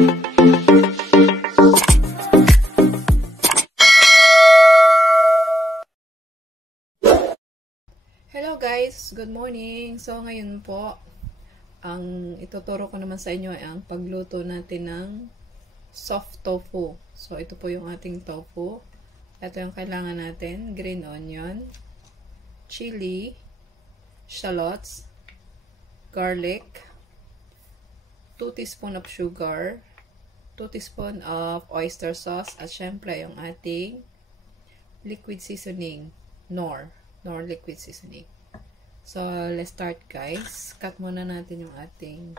Hello guys, good morning. So ngayon po, ang ituturo ko naman sa inyo ay ang pagluto natin ng soft tofu. So ito po yung ating tofu. Ito yung kailangan natin, green onion, chili, shallots, garlic, 2 teaspoon of sugar, 2 teaspoon of oyster sauce, at syempre yung ating liquid seasoning, Knorr liquid seasoning. So, let's start guys. Cut muna natin yung ating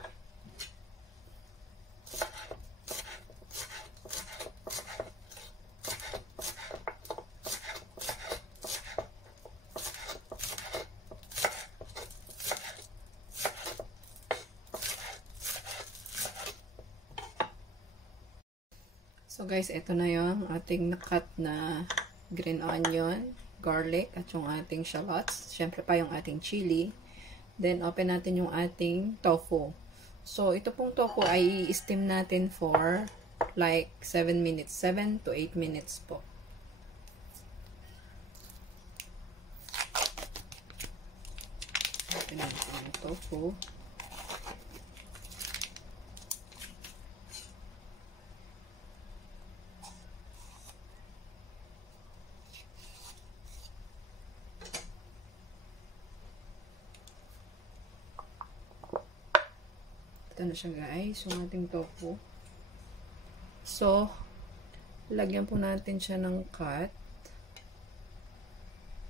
So guys, ito na yung ating nakat na green onion, garlic, at yung ating shallots. Syempre pa yung ating chili. Then, open natin yung ating tofu. So, ito pong tofu ay i-steam natin for like 7 minutes. 7 to 8 minutes po. Open natin yung tofu. Ito na siya guys, yung ating tofu. So, lagyan po natin siya ng cut.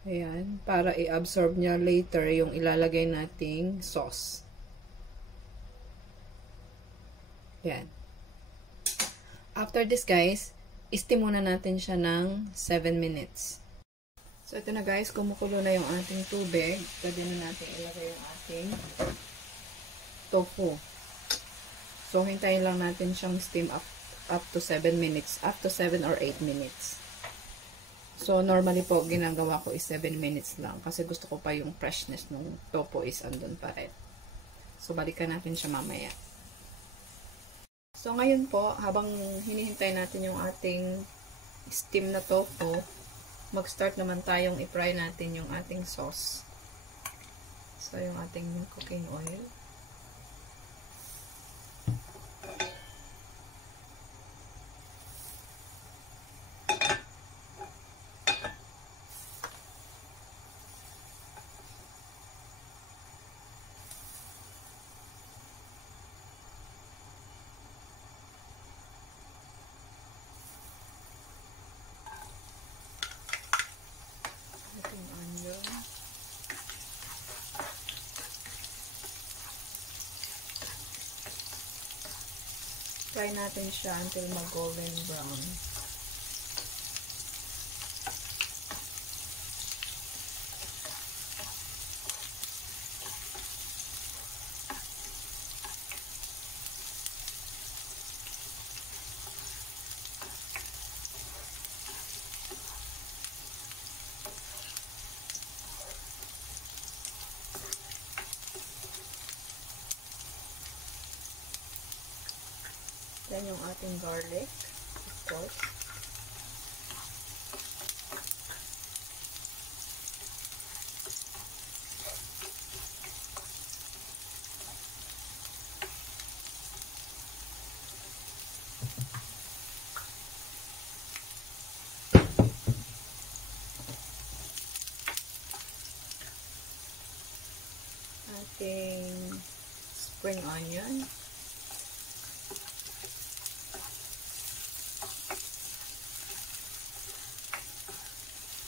Ayan, para i-absorb niya later yung ilalagay nating sauce. Ayan. After this guys, steam muna natin siya ng 7 minutes. So, ito na guys, kumukulo na yung ating tubig. Pwede na natin ilagay yung ating tofu. So, hintayin lang natin siyang steam up to 7 minutes. Up to 7 or 8 minutes. So, normally po, ginagawa ko is 7 minutes lang. Kasi gusto ko pa yung freshness ng tofu is andun pa rin. So, balikan natin siya mamaya. So, ngayon po, habang hinihintay natin yung ating steam na tofu, mag-start naman tayong i-fry natin yung ating sauce. So, yung ating cooking oil. Fry natin siya until mag-golden brown. Yan yung ating garlic, of course. Ating spring onion.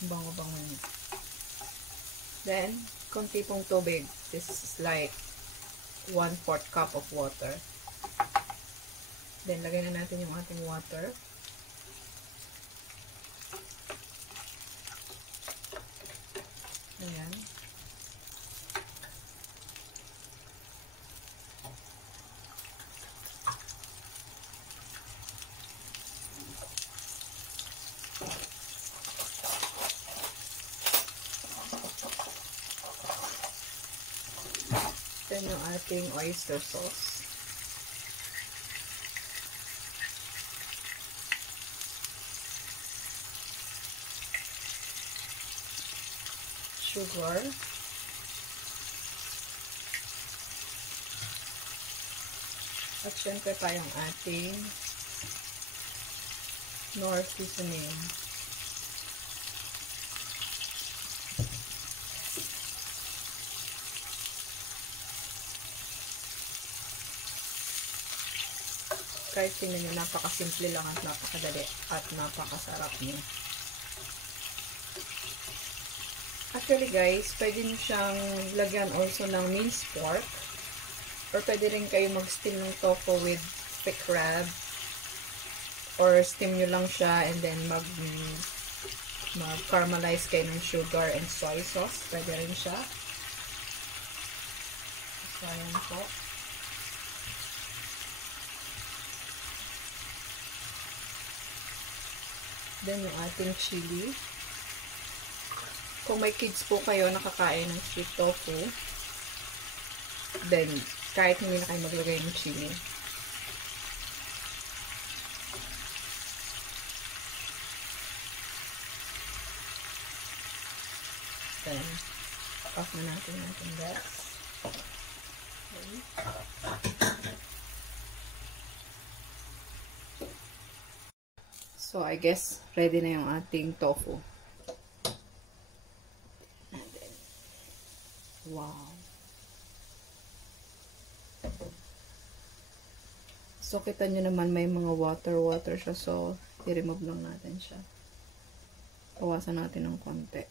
Bango-bango niya. Then, konti pong tubig. This is like 1/4 cup of water. Then, lagay na natin yung ating water. Ayan. Then yung ating oyster sauce. sugar. At syempre pa yung ating nor seasoning. Kahit tingnan nyo, napakasimple lang at napakadali at napakasarap niya. Actually guys, pwede nyo siyang lagyan also ng minced pork. Or pwede rin kayo mag-steam ng tofu with thick crab. Or steam nyo lang siya and then mag-caramelize kayo ng sugar and soy sauce. Pwede rin siya. So, ayan po. Then, yung ating chili. Kung may kids po kayo nakakain ng sweet tofu, then, kahit hindi na kayo maglagay ng chili. Then, off na natin gas. Okay. So, I guess, ready na yung ating tofu. And then, wow. So, kita nyo naman may mga water siya. So, i-remove lang natin siya. Pawasan natin ng konti.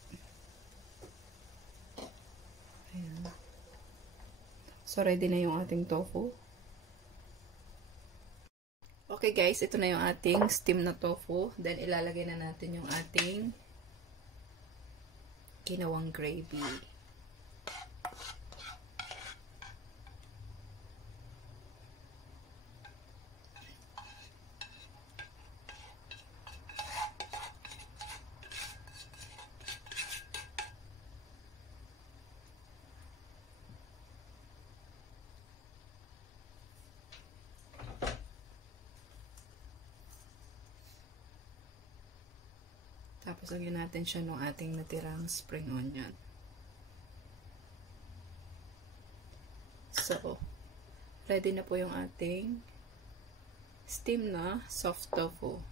Ayan. So, ready na yung ating tofu. Okay guys, ito na yung ating steam na tofu. Then, ilalagay na natin yung ating ginawang gravy. Tapos, lagyan natin siya ng ating natirang spring onion. So, ready na po yung ating steam na soft tofu.